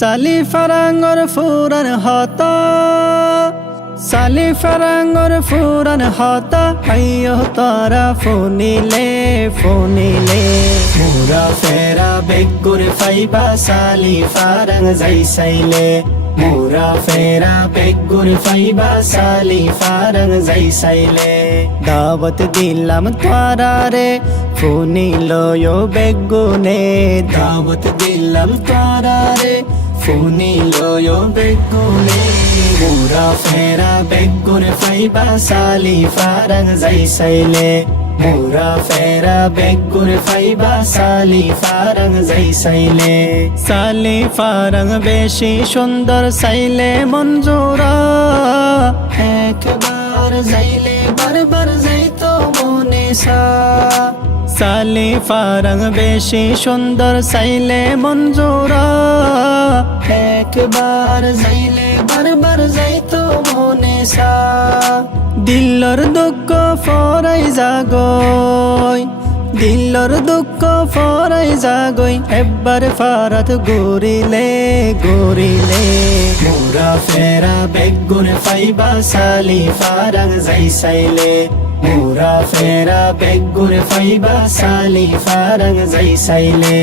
সালি ফারাঙ্গর ফুরান হতা সালি ফারাঙ্গর ফুরান হতা আইয়ো তারা ফোনিলে মুরা ফেরা বেগুর ফাইবা সালি ফারাং যাইসাইলে মুরা ফেরা বেগুর ফাইবা সালি ফারাং যাইসাইলে দাওয়াত দিলাম তোরা রে ফোনিলো বেগুনে দাওয়াত দিলাম তোরা রে ফোনিলো বেগুনে মুরা ফেরা বেগুর ফাইবা সালি ফারাং যাইসাইলে মুরা ফেরা বেগুর ফাইবা সালি ফারাং যাইসাইলে সালি ফারাং বেশি সুন্দর সাইলে মঞ্জুরা একবার যাইলে বারবার যাইতো মনে সালি ফারাং বেশি সুন্দর সাইলে মঞ্জুরা একবার যাইলে বারবার যাইতো মনে দিলর দুঃখ ফরাই জাগই দিলর দুঃখ ফরাই জাগই একবার ফারাত গরিলে মুরা ফেরা বেগুন ফাইবা সালি ফারাং যাইসাইলে মুরা ফেরা বেগুন ফাইবা সালি ফারাং যাইসাইলে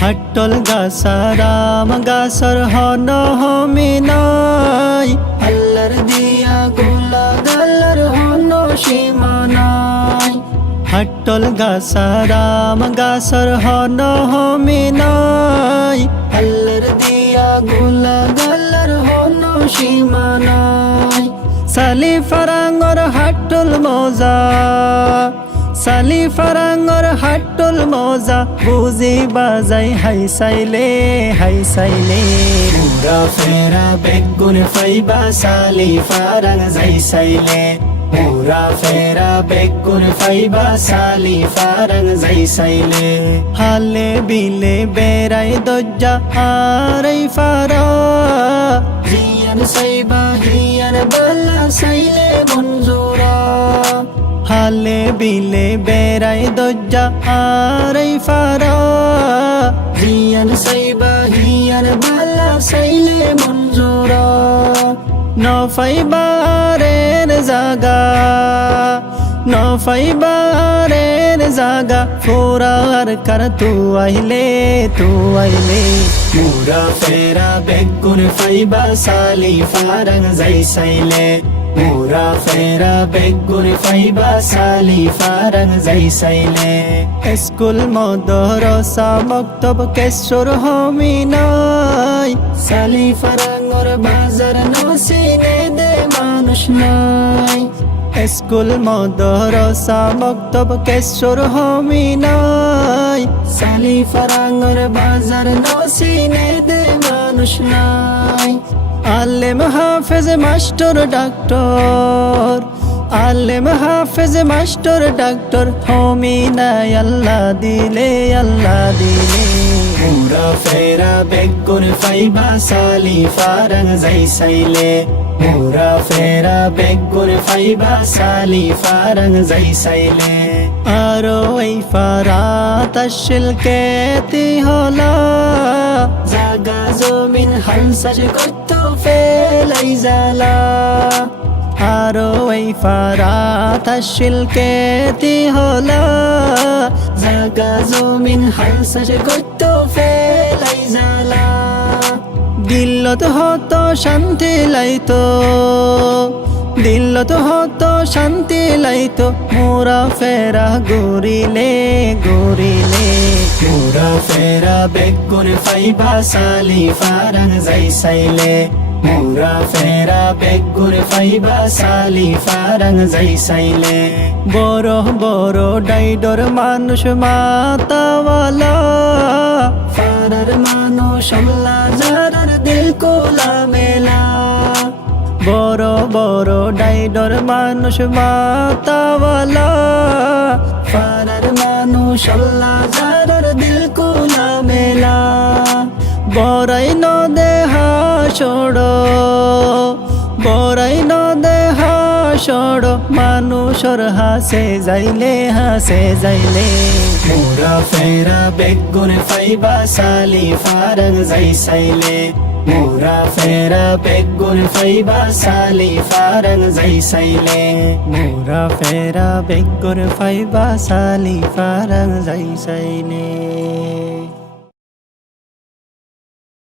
হাটল গাসারাম গাসর হন হমিনাই আল্লাহর দিয়া গোলা গালার হন সীমানাই হাটল গাসারাম গাসর হন হমিনাই আল্লাহর দিয়া গোলা গালার হন সীমানাই সালি ফারাঙ্গর হাটল মজা সালি ফারাঙ্গর হাটল মজা বুঝি বাজাই হাইসাইলে মুরা ফেরা বেগুন ফাইবা সালি ফারাং যাইসাইলে মুরা ফেরা বেগুন ফাইবা সালি ফারাং যাইসাইলে হালে বিলে বেড়াই দজ্জা আরাই ফারা হিয়ান সাইবা হিয়ান বালা সাইলে মঞ্জুরা হালে বিলে বেড়াই দজ্জা আরাই ফারা হিয়ান সাইবা হিয়ান বালা সাইলে মঞ্জুরা নফাইবারের জাগা ফোরার কর তু আইলে মুরা ফেরা বেগুন ফাইবা সালি ফারাং যাইসাইলে মুরা ফেরা বেগুন ফাইবা সালি ফারাং যাইসাইলে স্কুল মদরসা মক্তব কেশর হমিনাই সালি ফারাঙ্গর বাজার নসিনে দে মানুষ নাই স্কুল মদরসা মক্তব কেশর হমিনাই সালি ফারাঙ্গর বাজার নসিনে দে মানুষ নাই আলেম হাফেজ মাস্টার ডাক্তার আলেম হাফেজ মাস্টার ডাক্তার হমিনাই আল্লাহ দিলে মুরা ফেরা বেগুন ফাইবা সালি ফারাং যাইসাইলে মুরা ফেরা বেগুন ফাইবা সালি ফারাং যাইসাইলে আরো এই ফারাত আসিল কেতি হলা জাগা জমিন হালসাজ কত ফেলাই জালা আরো এই ফারাত আসিল কেতি হলা জাগা জমিন হালসাজ কত ফেলাই জালা দিলত হতো শান্তি লাইতো দিলত হতো শান্তি লাইতো মোরা ফেরা গরিলে মোরা ফেরা বেগুন ফাইবা সালি ফারাং যাইসাইলে মুরা ফেরা বেগুন ফাইবা সালি ফারাং যাইসাইলে বড় ডাইডর মানুষ মাতাওয়ালা ফারার মানুষ আল্লাহ যারার দিল কোলা মেলা বড় ডাইডর মানুষ মাতাওয়ালা ফারার মানুষ আল্লাহ যারার দিল কোলা মেলা বড়াই নদে হাসড় বড়াই নদে সড় মানুষর হাসে যাইলে মোরা ফেরা বেগুন ফাইবা সালি ফারং যাই সাইলে মোরা ফেরা বেগুন ফাইবা সালি ফারং যাই সাইলে মোরা ফেরা বেগুন ফাইবা সালি ফারং যাই সাইলে